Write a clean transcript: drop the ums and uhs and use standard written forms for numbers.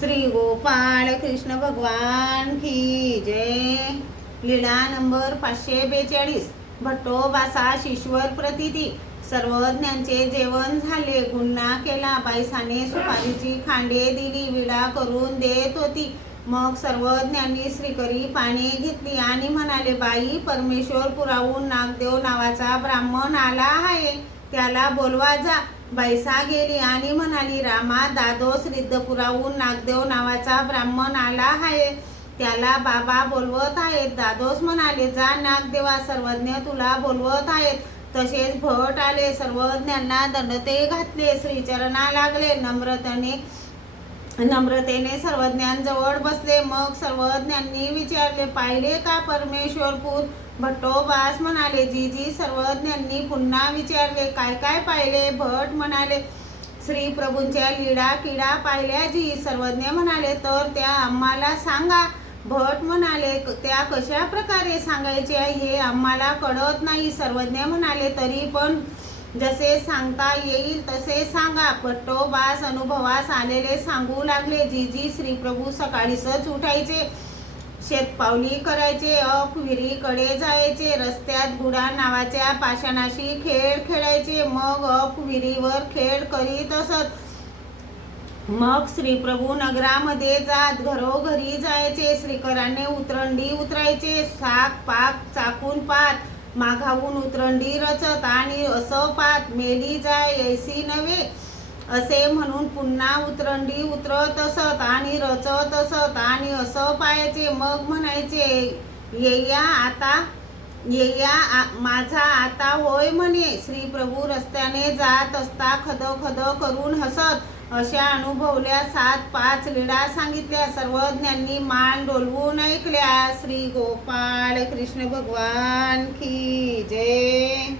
श्री गोपाळ कृष्ण भगवान की जय। लीला नंबर 542। भट्टोबासा शिश्वर प्रतीती। सर्वज्ञांचे जेवण झाले, गुन्हा केला, बाईसाने सुपारीची खांडे दिली, विडा करून देत होती। मग सर्वज्ञांनी श्रीकरी पाने घेतली आणि म्हणाले, बाई, परमेश्वर पुरावून नागदेव नावाचा ब्राह्मण आला आहे, त्याला बोलवा जा। बाईसा गेली आणि म्हणाली, रामा, दादोस रिद्ध पुरावून नागदेव नावाचा ब्राह्मण आला आहे, त्याला बाबा बोलवत आहेत। दादोस म्हणाले, जा नागदेवा, सर्वज्ञ तुला बोलवत आहेत। तसेच भट आले, सर्वज्ञांना दंडते घातले, श्रीचरणा लागले, नम्रतेने सर्वज्ञांजवळ बसले। मग सर्वज्ञांनी विचारले, पाहिले का परमेश्वरपूर? भट्टोबास म्हणाले, जी। सर्वज्ञांनी पुन्हा विचारले, काय काय पाहिले? भट म्हणाले, श्री प्रभूंच्या लीडा किडा पाहिल्या जी। सर्वज्ञ म्हणाले, तर त्या आम्हाला सांगा। भट म्हणाले, त्या कशा प्रकारे सांगायचे हे आम्हाला कळत नाही। सर्वज्ञ म्हणाले, तरी पण जसे सांगता येईल तसे सांगा। भट्टोबास अनुभवास आलेले सांगू लागले, जी श्रीप्रभू सकाळीच उठायचे, शेतपावली करायचे, विहिरीकडे जायचे, रस्त्यात गुडा नावाच्या पाषाणाशी खेळ खेळायचे, मग विहिरीवर खेळ करीत असत। मग श्रीप्रभू नगरामध्ये जात घरोघरी जायचे, श्रीकराने उतरंडी उतरायचे, साक पाक चाकून पात माघावून उतरंडी रचत आणि असं पात मेली जाय ऐसी नव्हे असे म्हणून पुन्हा उतरंडी उतरत असत आणि रचत असत आणि असं पाहायचे। मग म्हणायचे, येया माझा आता होय म्हणे। श्रीप्रभू रस्त्याने जात असता खद खद करून हसत। अशा अनुभवल्या 7-5 लीळा सांगितल्या, सर्वज्ञांनी मान डोलवून ऐकल्या। श्री गोपाळ कृष्ण भगवान की जय।